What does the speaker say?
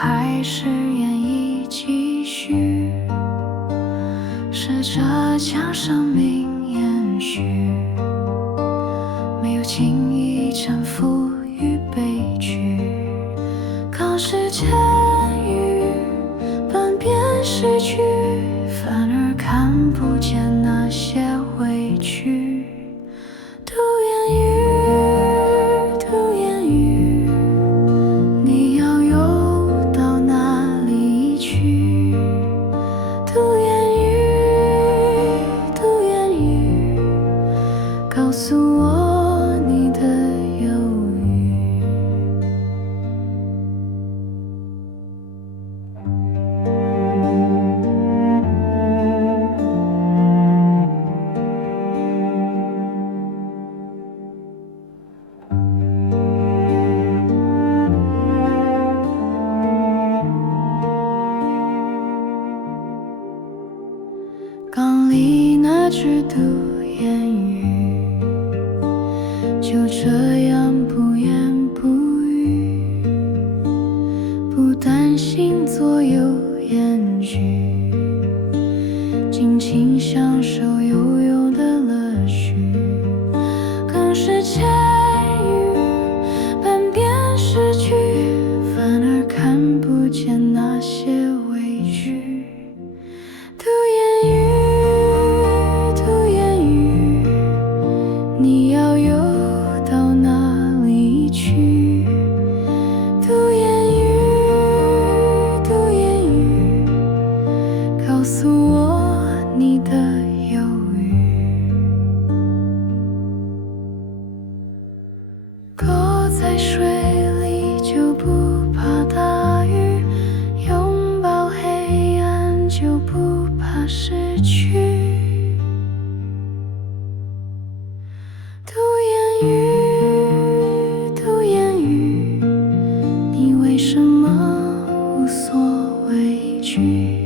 还是愿意继续，试着将生命延续，没有轻易臣服于悲剧。刚是监狱，半边失去，反而看不见那些委屈。读言语，读言语，你要游到哪里去？读言语，读言语，告诉我你的忧郁。缸里那只读言语，就这样不言不语，不担心左右言句，尽情享受游泳的乐趣。更是监狱，半边失去，反而看不见那些委屈。读言语，读言语，你要游到哪里去？读言语，读言语，告诉我你的忧郁。狗在水里就不怕大雨，拥抱黑暗就不怕失去。读言语，读言语，你为什么无所畏惧？